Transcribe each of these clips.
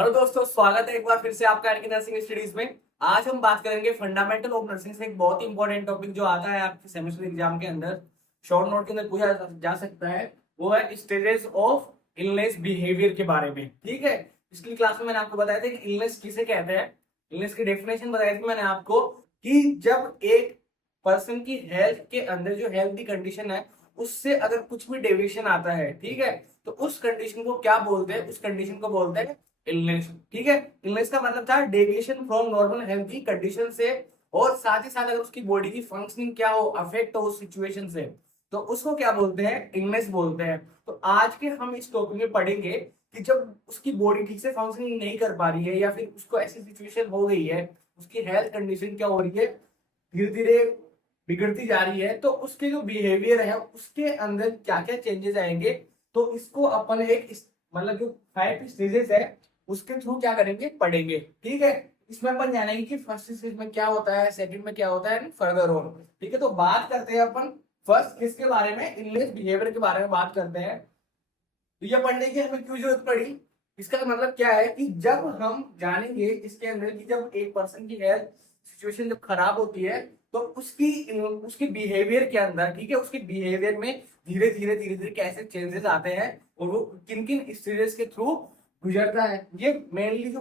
Hello दोस्तों, स्वागत है एक बार फिर से आपका एनके नर्सिंग स्टडीज में। आज हम बात करेंगे फंडामेंटल ऑफ नर्सिंग से एक बहुत ही इंपॉर्टेंट टॉपिक जो आता है आपके सेमेस्टर एग्जाम के अंदर, शॉर्ट नोट के अंदर पूछा जा सकता है। वो है स्टेजेस ऑफ इलनेस बिहेवियर के बारे में। ठीक है, पिछली क्लास में मैंने आपको बताया था कि इलनेस किसे कहते हैं। इलनेस की डेफिनेशन बताई थी मैंने आपको कि जब एक पर्सन की हेल्थ के अंदर जो हेल्थ की कंडीशन है उससे अगर कुछ भी डेविएशन आता है, ठीक है, तो उस कंडीशन को क्या बोलते हैं? उस कंडीशन को बोलते हैं इलनेस। ठीक है, इलनेस का मतलब था डेविएशन फ्रॉम नॉर्मल हेल्थ की कंडीशन से, और साथ ही साथ अगर उसकी बॉडी की फंक्शनिंग क्या हो, अफेक्ट हो उस सिचुएशन से, तो उसको क्या बोलते हैं? इलनेस बोलते हैं। तो आज के हम इस टॉपिक में पढ़ेंगे कि जब उसकी बॉडी ठीक से फंक्शनिंग नहीं कर पा रही है या फिर उसको ऐसी सिचुएशन हो गई है, उसकी हेल्थ कंडीशन क्या हो रही है, धीरे धीरे बिगड़ती जा रही है, तो उसके जो बिहेवियर है उसके अंदर क्या क्या चेंजेस आएंगे। तो इसको अपन एक मतलब जो 5 स्टेजेस है उसके थ्रू क्या करेंगे, पढ़ेंगे। ठीक है, इसमें अपन जानेंगे कि फर्स्ट स्टेज में क्या होता है, सेकंड में क्या होता है, फर्दर ऑन। ठीक है, तो बात करते हैं अपन फर्स्ट किसके बारे में, इलनेस बिहेवियर के बारे में बात करते हैं। तो ये पढ़ने की हमें क्यों जरूरत पड़ी? इसका मतलब क्या है कि जब हम जानेंगे इसके अंदर कि जब एक पर्सन की हेल्थ सिचुएशन जब खराब होती है तो उसकी उसके बिहेवियर के अंदर, ठीक है, उसके बिहेवियर में धीरे धीरे कैसे चेंजेस आते हैं और वो किन किन स्टेजेस के थ्रू गुजरता है। ये मेनली जो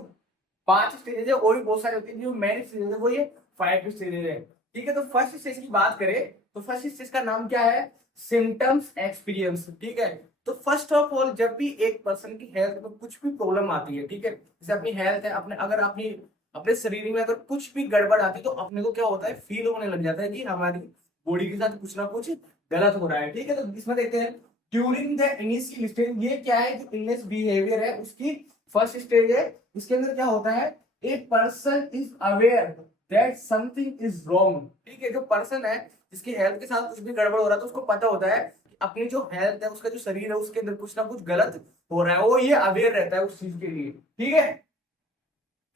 5 स्टेजेस है और भी बहुत सारे होते हैं, जो मेन स्टेजेस है वो ये 5 स्टेजेस है। ठीक है, तो फर्स्ट स्टेज की बात करें तो फर्स्ट स्टेज का नाम क्या है? Symptoms experience. ठीक है, तो फर्स्ट ऑफ ऑल जब भी एक पर्सन की हेल्थ में कुछ भी प्रॉब्लम आती है, ठीक है, जैसे अपनी हेल्थ है, अपने अगर अपनी अपने शरीर में अगर कुछ भी गड़बड़ आती है तो अपने को क्या होता है, फील होने लग जाता है कि हमारी बॉडी के साथ कुछ ना कुछ गलत हो रहा है। ठीक है, तो इसमें देखते हैं ड्यूरिंग द इनिशियल स्टेज, ये क्या है, जो इलनेस बिहेवियर है उसकी फर्स्ट स्टेज है। इसके अंदर क्या होता है, एक person is aware that something is wrong. ठीक है, जो पर्सन है जिसकी हेल्थ के साथ कुछ भी गड़बड़ हो रहा है तो उसको पता होता है अपनी जो हेल्थ है, उसका जो शरीर है, उसके अंदर कुछ ना कुछ गलत हो रहा है, वो ये अवेयर रहता है उस चीज के लिए। ठीक है,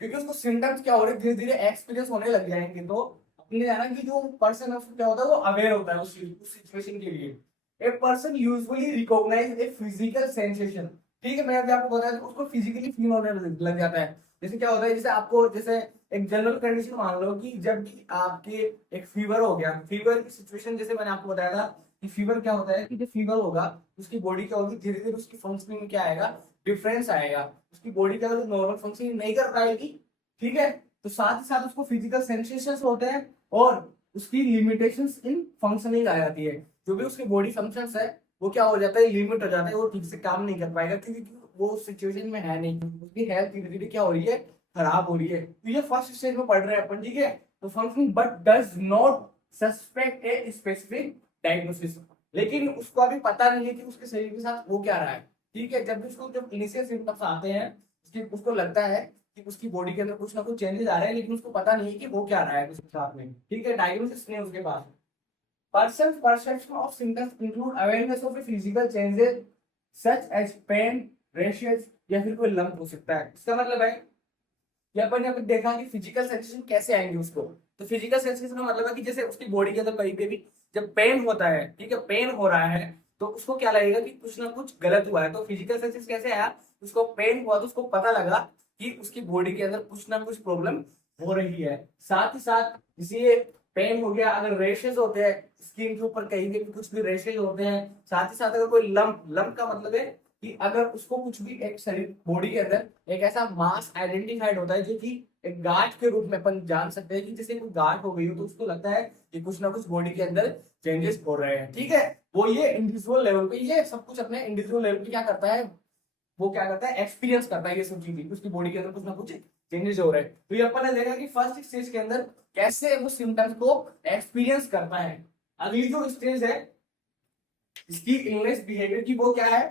क्योंकि उसको सिम्टम्स क्या हो रहे हैं, धीरे धीरे एक्सपीरियंस होने लग जाएंगे, तो अपने जाना कि जो पर्सन है उसको क्या होता है, वो अवेयर होता है उस सिचुएशन के लिए। A person usually recognise a physical sensation. ठीक है, मैंने अभी आपको बताया तो उसको फिजिकली फील होने लग जाता है। जैसे क्या होता है, जैसे आपको जैसे एक जनरल कंडीशन मान लो कि जब भी आपके एक फीवर हो गया, फीवर की सिचुएशन जैसे मैंने आपको बताया था कि फीवर क्या होता है, कि जब फीवर होगा उसकी बॉडी क्या होगी, धीरे धीरे उसकी फंक्शनिंग में क्या आएगा, डिफरेंस आएगा। उसकी बॉडी का अगर नॉर्मल फंक्शनिंग नहीं कर पाएगी, ठीक है, तो साथ ही साथ उसको फिजिकल सेंसेशंस होते हैं और उसकी लिमिटेशंस इन फंक्शनिंग आ जाती है। जो भी उसकी बॉडी फंक्शंस है वो क्या हो जाता है, लिमिट हो जाता है, वो ठीक से काम नहीं कर पाएगा क्योंकि वो उस सिचुएशन में है नहीं, उसकी हेल्थ धीरे धीरे क्या हो रही है, खराब हो रही है। तो ये फर्स्ट स्टेज में पढ़ रहे हैं अपन। ठीक है, तो functioning but does not suspect a specific diagnosis, लेकिन उसको अभी पता नहीं है कि उसके शरीर के साथ हो क्या रहा है। ठीक है, जब भी उसको जब इनिशियल सिम्टम्स आते हैं उसको लगता है कि उसकी बॉडी के अंदर कुछ ना कुछ चेंजेस आ रहे हैं, लेकिन उसको पता नहीं है कि वो क्या रहा है उसके साथ में। ठीक है, डायग्नोसिस नहीं है उसके पास। Person's perception of symptoms include awareness of a physical changes such as pain, rashes या फिर कोई लंप हो सकता है। इसका मतलब है कि अपन ने अभी देखा कि फिजिकल सेंसेशन कैसे आएंगे उसको। तो फिजिकल सेंसेशन का मतलब है कि जैसे उसकी बॉडी के अंदर कहीं पे भी जब पेन होता है, ठीक है, पेन हो रहा है, तो उसको क्या लगेगा कि कुछ ना कुछ गलत हुआ है। तो फिजिकल सेंसेशन कैसे आया, उसको पेन हुआ तो उसको पता लगा कि उसकी बॉडी के अंदर कुछ ना कुछ प्रॉब्लम हो रही है। साथ ही साथ इसी पेन हो गया, अगर रेशेज होते हैं स्किन के ऊपर कहीं भी कुछ भी रेशेज होते हैं, साथ ही साथ अगर कोई लंप, लंप का मतलब है कि अगर उसको कुछ भी एक शरीर बॉडी के अंदर एक ऐसा मास आइडेंटिफाइड होता है जो कि एक गांठ के रूप में अपन जान सकते हैं कि जैसे कोई गांठ हो गई हो तो उसको लगता है कि कुछ ना कुछ बॉडी के अंदर चेंजेस हो रहे हैं। ठीक है, वो ये इंडिविजुअल लेवल पे, ये सब कुछ अपने इंडिविजुअल लेवल पे क्या करता है, वो क्या करता है, एक्सपीरियंस करता है ये सब चीजें, उसकी बॉडी के अंदर कुछ ना कुछ चेंजेस हो रहे हैं। तो ये अपन ने देखा कि फर्स्ट स्टेज के अंदर कैसे वो सिम्टम्स को एक्सपीरियंस करता है। अगली जो स्टेज है इसकी इलनेस बिहेवियर की, वो क्या है,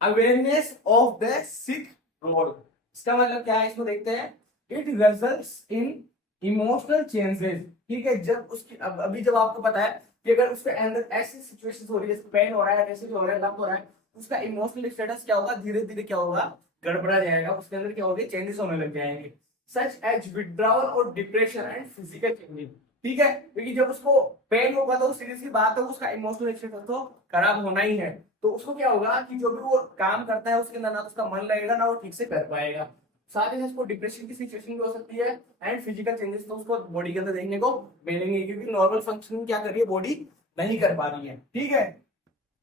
awareness of the sick road. इसका मतलब क्या है, इसको देखते हैं। It results in emotional changes. ठीक है, जब उसकी अभी जब आपको पता है कि अगर उसके अंदर ऐसी सिचुएशन हो रही है, पेन हो रहा है, ऐसे हो रहा है, लंप हो रहा है, उसका इमोशनल स्टेटस क्या होगा, धीरे धीरे क्या होगा, गड़बड़ा जाएगा, उसके अंदर क्या होगी, चेंजेस होने लग जाएंगे, सच एज विड्रॉल और डिप्रेशन एंड फिजिकल चेंजेस। ठीक है, क्योंकि जब उसको पेन होगा तो सीरियस की बात है, उसका इमोशनल स्टेटस तो खराब होना ही है। तो उसको क्या होगा कि जो भी वो काम करता है उसके अंदर ना तो उसका मन लगेगा ना वो ठीक से कर पाएगा। साथ ही साथ उसको डिप्रेशन की सिचुएशन भी हो सकती है एंड फिजिकल चेंजेस तो उसको बॉडी के अंदर देखने को मिलेंगे, क्योंकि नॉर्मल फंक्शन क्या कर रही है बॉडी नहीं कर पा रही है। ठीक है,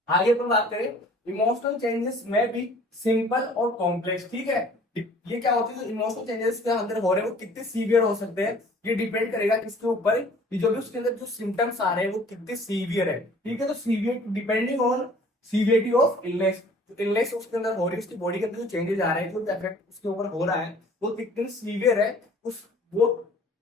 आगे अपन बात करें, इमोशनल चेंजेस में भी सिंपल और कॉम्प्लेक्स। ठीक है, ये क्या होती है, जो इमोशनल चेंजेस के अंदर हो रहे हैं वो कितने सीवियर हो सकते हैं, ये डिपेंड करेगा किसके ऊपर, कि जो भी उसके अंदर जो सिम्टम्स आ रहे हैं वो कितने सीवियर है। ठीक है, तो severe depending on severity of illness, illness उसके अंदर हो रही है, उसकी बॉडी के अंदर जो चेंजेस आ रहे हैं, जो इफेक्ट उसके ऊपर हो रहा है वो कितने सीवियर है, उस वो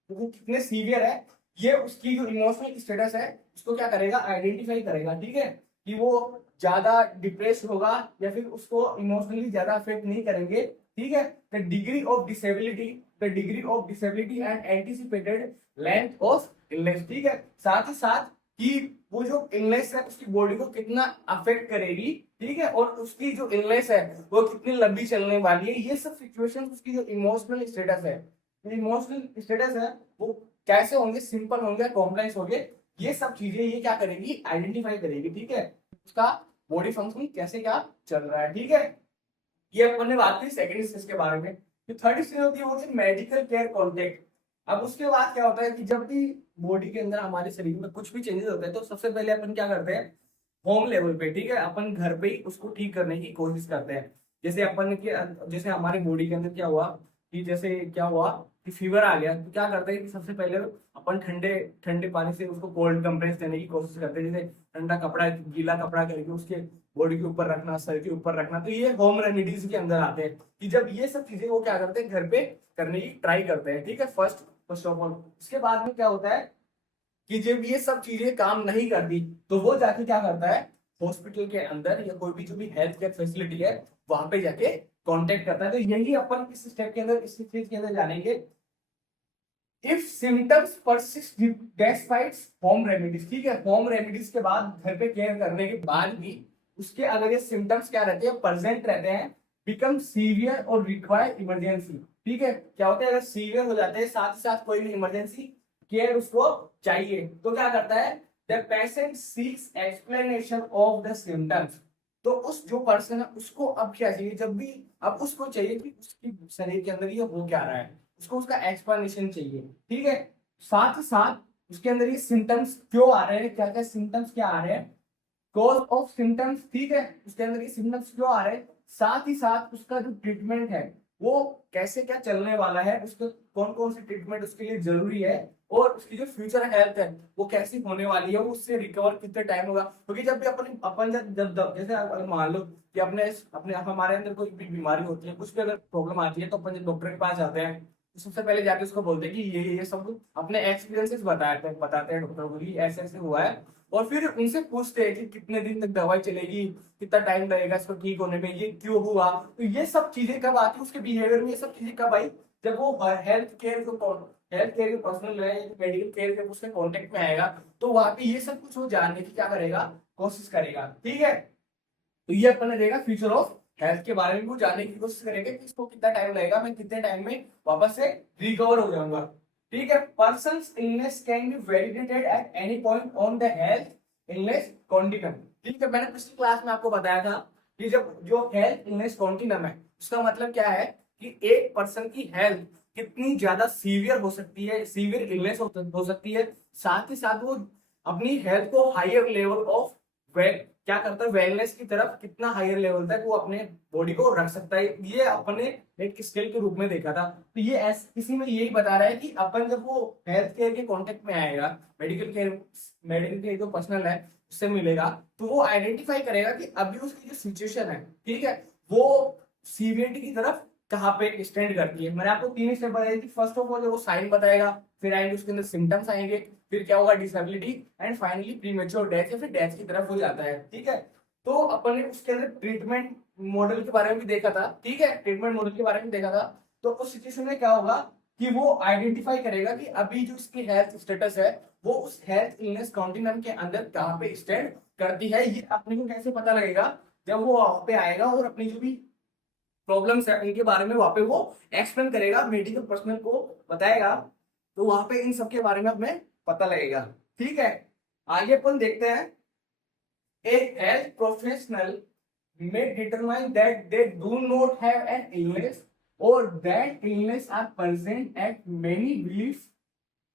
कितने सीवियर है, ये उसकी जो इमोशनल स्टेटस है उसको क्या करेगा, आइडेंटिफाई करेगा। ठीक है, कि वो ज्यादा डिप्रेस होगा या फिर उसको इमोशनली ज्यादा अफेक्ट नहीं करेंगे। ठीक है, the degree of disability, the degree of disability and anticipated length of illness. ठीक है, साथ ही साथ कि वो जो इलनेस है उसकी बॉडी को कितना अफेक्ट करेगी। ठीक है, और उसकी जो इलनेस है वो कितनी लंबी चलने वाली है, ये सब सिचुएशन उसकी जो इमोशनल स्टेटस है, इमोशनल स्टेटस है वो कैसे होंगे, सिंपल होंगे, कॉम्प्लेक्स होंगे, ये सब चीजें ये क्या करेगी, आइडेंटिफाई करेगी। ठीक है, उसका बॉडी फंक्शन कैसे क्या चल रहा है। ठीक है, ये अपन ने बात की सेकंड स्टेज के बारे में। जो थर्ड स्टेज होती है वो होती है मेडिकल केयर कॉन्टेक्ट। अब उसके बाद क्या होता है कि जब भी बॉडी के अंदर हमारे शरीर में कुछ भी चेंजेस होते हैं तो सबसे पहले अपन क्या करते हैं, होम लेवल पे, ठीक है, अपन घर पे ही उसको ठीक करने की कोशिश करते हैं। जैसे अपन के जैसे हमारे बॉडी के अंदर क्या हुआ कि जैसे क्या हुआ कि फीवर आ गया, तो क्या करते हैं कि सबसे पहले अपन ठंडे ठंडे पानी से उसको कोल्ड कंप्रेस देने की कोशिश करते हैं। जैसे ठंडा कपड़ा, गीला कपड़ा करके उसके बॉडी के ऊपर रखना, सर के ऊपर रखना, तो ये होम रेमेडीज के अंदर आते हैं कि जब ये सब चीजें वो क्या करते हैं घर पे करने की ट्राई करते हैं। ठीक है, फर्स्ट ऑफ ऑल उसके बाद में क्या होता है कि जब ये सब चीजें काम नहीं करती तो वो जाके क्या करता है, हॉस्पिटल के अंदर या कोई भी जो भी हेल्थ केयर फैसिलिटी है वहां पे जाके कांटेक्ट करता है। तो यही अपन इस स्टेप के अंदर, इस स्टेज के अंदर जानेंगे। If symptoms persist despite home remedies. ठीक है, होम रेमेडीज के बाद घर पे केयर करने के बाद भी उसके अगर ये सिम्टम्स क्या रहते हैं, प्रेजेंट रहते हैं, बिकम सीवियर और रिक्वायर इमरजेंसी। ठीक है, क्या होता है अगर सीवियर हो जाते हैं, साथ ही साथ कोई भी इमरजेंसी केयर उसको चाहिए, तो क्या करता है, the patient seeks explanation of the symptoms. तो उस जो पर्सन है उसको अब क्या चाहिए, जब भी अब उसको चाहिए कि उसकी शरीर के अंदर ये हो क्या रहा है, उसको उसका एक्सप्लेनेशन चाहिए। ठीक है, साथ ही साथ उसके अंदर ये सिम्टम्स क्यों आ रहे हैं, क्या क्या सिम्टम्स क्या आ रहे हैं, कॉज ऑफ सिम्टम्स। ठीक है, उसके अंदर ये सिम्टम्स क्यों आ रहे हैं, साथ ही साथ उसका जो ट्रीटमेंट है वो कैसे क्या चलने वाला है, उसको कौन कौन सी ट्रीटमेंट उसके लिए जरूरी है, और उसकी जो फ्यूचर हेल्थ है वो कैसी होने वाली है, वो उससे रिकवर कितने टाइम होगा। क्योंकि जब भी अपन जब जैसे मान लो कि अपने अपने हमारे अंदर कोई भी बीमारी होती है, कुछ भी अगर प्रॉब्लम आती है, तो अपन जब डॉक्टर के पास जाते हैं तो सबसे पहले जाके उसको बोलते हैं कि ये सब अपने एक्सपीरियंसेस बताते हैं डॉक्टर को कि ऐसे ऐसे हुआ है, और फिर उनसे पूछते हैं कि कितने दिन तक दवाई चलेगी, कितना टाइम लगेगा इसको ठीक होने में, ये क्यों हुआ। तो ये सब चीजें कब आती है उसके बिहेवियर में, ये सब चीजें कब आई, जब वो हेल्थ केयर के पर्सनल है, मेडिकल केयर के उसके कांटेक्ट में आएगा, तो वहां पे ये सब कुछ वो जानने की क्या करेगा, कोशिश करेगा। ठीक है, तो ये अपन ने देखा फ्यूचर ऑफ हेल्थ के बारे में वो जानने की कोशिश करेंगे कि इसको कितना टाइम लगेगा, मैं कितने टाइम में वापस से रिकवर हो जाऊंगा। ठीक है, persons illness can be validated at any point on the health illness continuum. ठीक है, मैंने पिछली क्लास में आपको बताया था कि जब जो हेल्थ इलनेस कॉन्टिन्यूम है उसका मतलब क्या है कि एक पर्सन की हेल्थ कितनी ज्यादा सीवियर हो सकती है, सीवियर इलनेस हो सकती है, साथ ही साथ वो अपनी हेल्थ को हायर लेवल ऑफ क्या करता है, वेलनेस की तरफ कितना हायर लेवल तक वो अपने बॉडी को रख सकता है, ये अपने एक स्किल के रूप में देखा था। तो ये इसी में यही बता रहा है कि अपन जब वो हेल्थ केयर के कांटेक्ट में आएगा, मेडिकल केयर जो पर्सनल है उससे मिलेगा, तो वो आइडेंटिफाई करेगा कि अभी उसकी जो सिचुएशन है, ठीक है, वो सीवियरिटी की तरफ कहाँ पे स्टैंड करती है। मैंने आपको 3 स्टेप बताई थी। फर्स्ट ऑफ ऑल वो साइन बताएगा, फिर आएंगे उसके अंदर सिम्टम्स आएंगे, फिर क्या होगा, disability, and finally premature death या फिर डेथ की तरफ हो जाता है। ठीक है, तो अपन ने उसके अंदर ट्रीटमेंट मॉडल के बारे में भी देखा था। ठीक है, ट्रीटमेंट मॉडल के बारे में देखा था। तो उस सिचुएशन में क्या होगा कि वो आइडेंटिफाई करेगा कि अभी जो उसकी हेल्थ स्टेटस है वो उस हेल्थ इलनेस कॉन्टिन्यूम के अंदर कहाँ पे स्टैंड करती है। ये अपने को कैसे पता लगेगा, जब वो वहां पे आएगा और अपनी जो भी प्रॉब्लम्स है उनके बारे में वहां पे वो एक्सप्लेन करेगा, मेडिकल पर्सनल को बताएगा, तो वहां पे इन सब के बारे में हमें पता लगेगा। ठीक है, आगे अपन देखते हैं, a health professional may determine that they do not have an illness और that illness are present at many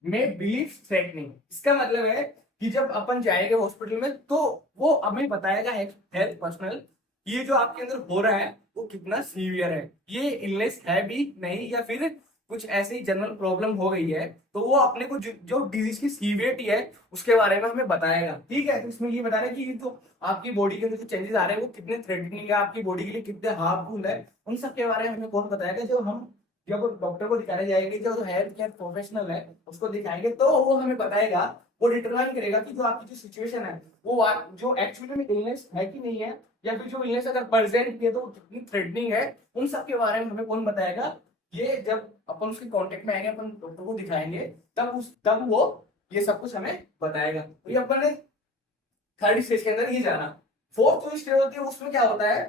belief threatening. इसका मतलब है कि जब अपन जाएंगे हॉस्पिटल में तो वो हमें बताएगा हेल्थ पर्सनल, ये जो आपके अंदर हो रहा है वो कितना सीवियर है, ये इलनेस है भी नहीं या फिर कुछ ऐसे ही जनरल प्रॉब्लम हो गई है, तो वो अपने को जो डिजीज की सीवियरिटी है उसके बारे में हमें बताएगा। ठीक है, तो इसमें ये बता रहे हैं कि ये जो आपकी बॉडी के अंदर जो चेंजेस आ रहे हैं वो कितने थ्रेटनिंग है, आपकी बॉडी के लिए कितने हार्मफुल है, उन सब के बारे में हमें कौन बताएगा? जब डॉक्टर को दिखाने जाएंगे, जो हेल्थ केयर प्रोफेशनल है उसको दिखाएंगे, तो वो हमें बताएगा, वो डिटरमाइन करेगा कि जो आपकी जो सिचुएशन है वो जो एक्चुअली में इलनेस है कि नहीं है, या फिर जो इलनेस अगर प्रेजेंट है तो कितनी थ्रेटनिंग है, उन सब के बारे में हमें कौन बताएगा? ये जब अपन उसके कांटेक्ट में आएंगे, अपन डॉक्टर को दिखाएंगे, तब वो ये सब कुछ हमें बताएगा। तो ये अपन ने थर्ड स्टेज के अंदर ये जाना। फोर्थ जो स्टेज होती है उसमें क्या होता है?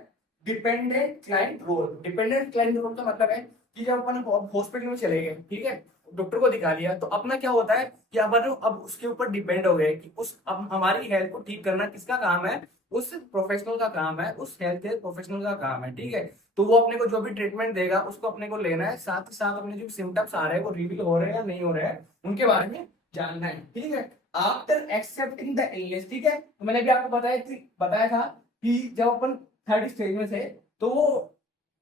Dependent client role. Dependent client role का मतलब है कि जब अपन हॉस्पिटल में चले गए, ठीक है, डॉक्टर को दिखा लिया, तो अपना क्या होता है कि अपन अब उसके ऊपर डिपेंड हो गए कि उस अब हमारी हेल्थ को ठीक करना किसका काम है? उस प्रोफेशनल का काम है, उस हेल्थ केयर प्रोफेशनल का काम है। ठीक है, तो वो अपने को जो भी ट्रीटमेंट देगा उसको अपने को लेना है, साथ ही साथ अपने जो सिम्टम्स आ रहे हैं वो रिवील हो रहे हैं या नहीं हो रहे हैं उनके बारे में जानना है। ठीक है, आफ्टर एक्सेप्टिंग द इलनेस, ठीक है, तो मैंने भी आपको बताया था कि जब अपन थर्ड स्टेज में थे तो वो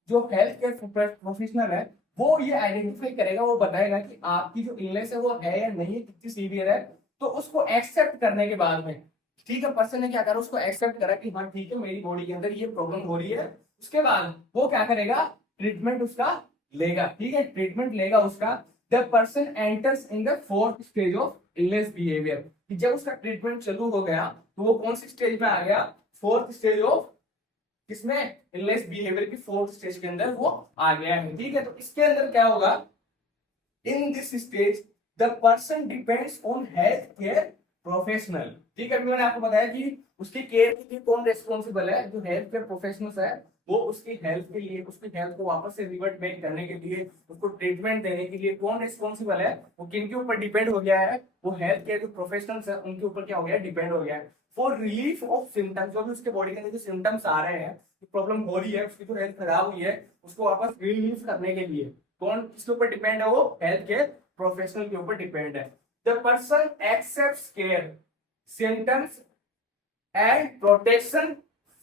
जो हेल्थ केयर प्रोफेशनल है वो ये आइडेंटिफाई करेगा, वो बताएगा कि आपकी जो इलनेस है वो है या नहीं है, कितनी सीवियर है। तो उसको एक्सेप्ट करने के बाद में, ठीक है, पर्सन ने क्या करा, उसको एक्सेप्ट करा कि हाँ ठीक है मेरी बॉडी के अंदर ये प्रॉब्लम हो रही है, उसके बाद वो क्या करेगा? ट्रीटमेंट उसका लेगा। ठीक है, ट्रीटमेंट लेगा उसका। The person enters in the fourth stage of illness behaviour, कि जब उसका ट्रीटमेंट चालू हो गया तो वो कौन सी स्टेज में आ गया? फोर्थ स्टेज ऑफ, किसमें? इलनेस बिहेवियर की फोर्थ स्टेज के अंदर वो आ गया है। ठीक है, तो इसके अंदर क्या होगा? In this stage the person depends on health care professional. ठीक है, अभी मैंने आपको बताया कि उसकी केयर के लिए कौन रेस्पॉन्सिबल है? जो हेल्थ केयर प्रोफेशनल्स है वो उसकी हेल्थ के लिए, उसकी हेल्थ को वापस से रिवर्ट बैक करने के लिए, उसको ट्रीटमेंट देने के लिए कौन रिस्पॉन्सिबल है? वो किनके ऊपर डिपेंड हो गया है? वो हेल्थ केयर जो प्रोफेशनल्स है उनके ऊपर क्या हो गया? डिपेंड हो गया है। फॉर रिलीफ ऑफ सिम्टम्स, जो भी उसके बॉडी के अंदर जो सिम्टम्स आ रहे हैं, प्रॉब्लम हो रही है, उसकी जो हेल्थ खराब हुई है, उसको वापस रिलीफ करने के लिए कौन किसके ऊपर डिपेंड है? वो हेल्थ केयर प्रोफेशनल के ऊपर डिपेंड है। The person accepts care symptoms and protection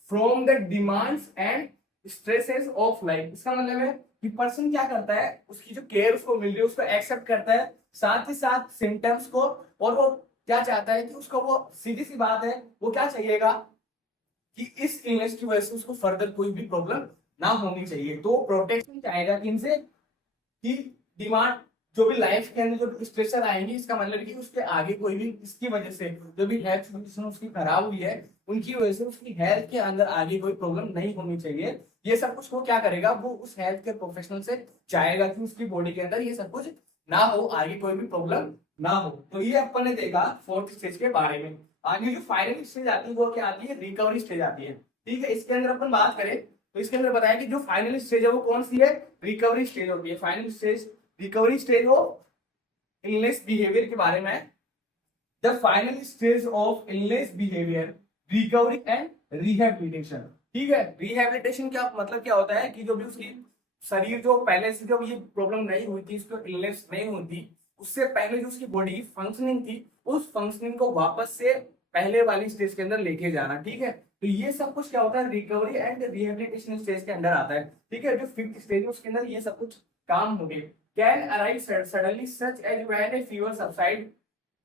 from the demands and stresses of life. इसका मतलब है कि पर्सन क्या करता है, उसकी जो केयर उसको मिल रही है उसको एक्सेप्ट करता है, साथ ही साथ सिम्टम्स को, और वो क्या चाहता है कि उसको, वो सीधी सी बात है, वो क्या चाहिएगा कि इस इलनेस की वजह से उसको फर्दर कोई भी प्रॉब्लम ना होनी चाहिए। तो प्रोटेक्शन चाहेगा किनसे? कि डिमांड, जो भी लाइफ के अंदर जो भी स्ट्रेसर आएंगे, इसका मतलब कि उसके आगे कोई भी इसकी वजह से जो भी हेल्थ कंडीशन उसकी खराब हुई है उनकी वजह से उसकी हेल्थ के अंदर आगे कोई प्रॉब्लम नहीं होनी चाहिए। ये सब कुछ वो क्या करेगा? वो उस हेल्थ केयर प्रोफेशनल से चाहेगा कि उसकी बॉडी के अंदर ये सब कुछ ना हो, आगे कोई भी प्रॉब्लम ना हो। तो ये अपन ने देखा फोर्थ स्टेज के बारे में। आगे जो फाइनल स्टेज आती है वो क्या आती है? रिकवरी स्टेज आती है। ठीक है, इसके अंदर अपन बात करें तो इसके अंदर बताया कि जो फाइनल स्टेज है वो कौन सी है? रिकवरी स्टेज होती है। Final stage recovery stage of illness behaviour के बारे में। The final stage of illness behaviour, recovery and rehabilitation. ठीक है, रिहेबिलिटेशन क्या मतलब क्या होता है कि जो भी उसकी शरीर, जो पहले से जब ये प्रॉब्लम नहीं हुई थी, उसको इलनेस नहीं हुई, उससे पहले जो उसकी बॉडी फंक्शनिंग थी, उस फंक्शनिंग को वापस से पहले वाली स्टेज के अंदर लेके जाना। ठीक है, तो ये सब कुछ क्या होता है? रिकवरी एंड रिहेबिलिटेशन स्टेज के अंदर आता है। ठीक है, जो फिफ्थ स्टेज है उसके अंदर ये सब कुछ काम हो गए। Can arrive suddenly such as when a fever subside.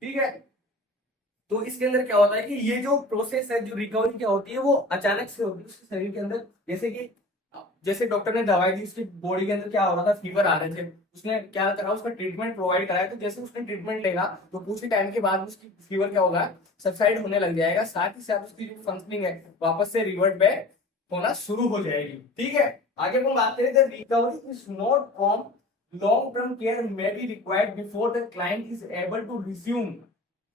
ठीक है, तो इसके अंदर क्या होता है कि ये जो प्रोसेस है, जो रिकवरी क्या होती है, वो अचानक से होती है उसके शरीर के अंदर। जैसे डॉक्टर ने दवाई दी, उसकी बॉडी के अंदर क्या हो रहा था? फीवर आ रहे थे, उसने क्या करा? उसका ट्रीटमेंट प्रोवाइड कराया। तो जैसे उसने ट्रीटमेंट लेगा तो कुछ ही टाइम के बाद उसकी फीवर क्या होगा? सबसाइड होने लग जाएगा, साथ ही साथ उसकी जो फंक्शनिंग है वापस से रिवर्ट बैक होना शुरू हो जाएगी। ठीक है, आगे हम बात करें, the recovery is not from long term care may be required before the client is able to resume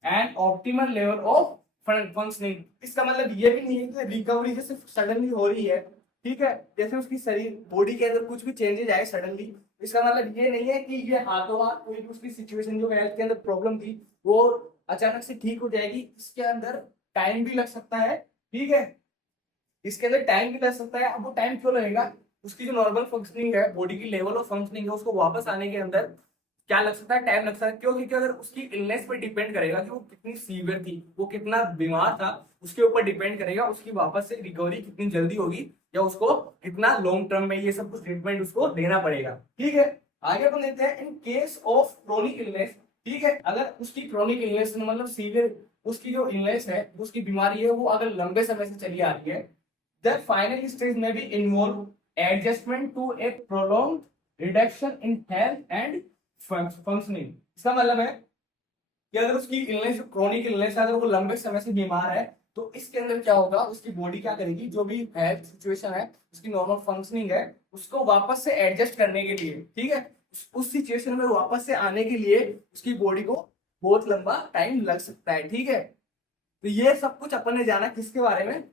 and optimal level of functioning. इसका मतलब ये भी नहीं है कि रिकवरी जैसे सडनली हो रही है, ठीक है, जैसे उसकी शरीर बॉडी के अंदर कुछ भी चेंजेस आए सडनली, इसका मतलब ये नहीं है कि ये हाथों हाथ कोई भी उसकी सिचुएशन, जो हेल्थ के अंदर प्रॉब्लम थी, वो अचानक से ठीक हो जाएगी। इसके अंदर टाइम भी लग सकता है। ठीक है, इसके अंदर टाइम भी लग सकता है। अब वो टाइम क्यों लगेगा? उसकी जो नॉर्मल फंक्शनिंग है, बॉडी की लेवल ऑफ फंक्शनिंग है, उसको वापस आने के अंदर क्या लग सकता है, टाइम लग सकता है। क्यों? क्योंकि अगर उसकी इलनेस पे डिपेंड करेगा कि वो कितनी सीवियर थी, वो कितना बीमार था, उसके ऊपर डिपेंड करेगा उसकी वापस से रिकवरी कितनी जल्दी होगी, या उसको कितना लॉन्ग टर्म में ये सब कुछ ट्रीटमेंट उसको देना पड़ेगा। ठीक है, आगे अपन लेते हैं in case of chronic illness. ठीक है, अगर उसकी क्रोनिक इलनेस मतलब सीवियर, उसकी जो इलनेस है, उसकी बीमारी है, वो अगर लंबे समय से चली आ रही है, then final stage may be involve adjustment to a prolonged reduction in health and functioning। इसका मतलब है कि अगर उसकी इलनेस, क्रोनिक इलनेस है, अगर वो लंबे समय से बीमार है, तो इसके अंदर क्या होगा, उसकी बॉडी क्या करेगी, जो भी हेल्थ सिचुएशन है, उसकी नॉर्मल फंक्शनिंग है, उसको वापस से एडजस्ट करने के लिए, ठीक है, उस सिचुएशन में वापस से आने के लिए उसकी बॉडी को बहुत लंबा टाइम लग सकता है। ठीक है, तो ये सब कुछ अपन ने जाना किसके बारे में,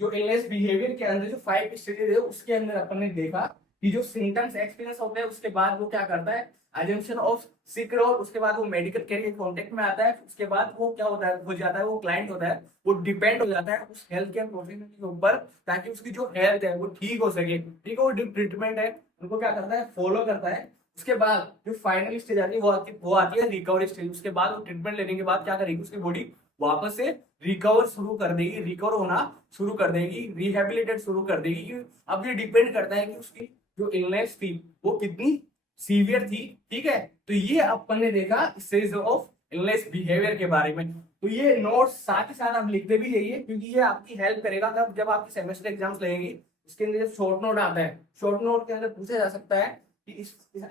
जो इलनेस बिहेवियर के अंदर जो 5 स्टेजेस है, उसके अंदर अपन ने देखा कि जो सिम्टम्स एक्सपीरियंस होते हैं, उसके बाद वो क्या करता है, अजम्पशन ऑफ सिक्योर, उसके बाद वो मेडिकल केयर के कांटेक्ट में आता है, उसके बाद वो क्या होता है, हो जाता है, वो क्लाइंट होता है, वो डिपेंड हो जाता है उस हेल्थ केयर प्रोफेशनल के ऊपर, ताकि उसकी जो हेल्थ है वो ठीक हो सके। ठीक है, वो ट्रीटमेंट है उनको क्या करता है, फॉलो करता है। उसके बाद जो फाइनल स्टेज आती है वो आती है रिकवरी स्टेज। उसके बाद वो ट्रीटमेंट लेने के बाद क्या करेगी, उसकी बॉडी वापस से रिकवर शुरू कर देगी, रिकवर होना शुरू कर देगी, रिहेबिलिटेट शुरू कर देगी। अब ये डिपेंड करता है कि उसकी जो इलनेस थी वो कितनी सीवियर थी। ठीक है, तो ये अपन ने देखा स्टेज ऑफ इलनेस बिहेवियर के बारे में। तो ये नोट्स साथ ही साथ आप लिखते भी जाइए, क्योंकि ये आपकी हेल्प करेगा तब जब आपकी सेमेस्टर एग्जाम्स लगेंगे। इसके अंदर शॉर्ट नोट आता है, शॉर्ट नोट के अंदर पूछा जा सकता है कि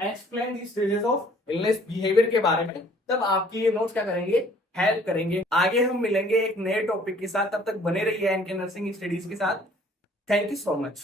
explain the stages of illness behaviour के बारे में, तब आपकी ये नोट्स क्या करेंगे, हेल्प करेंगे। आगे हम मिलेंगे एक नए टॉपिक के साथ, तब तक बने रहिए एनके नर्सिंग स्टडीज के साथ। Thank you so much.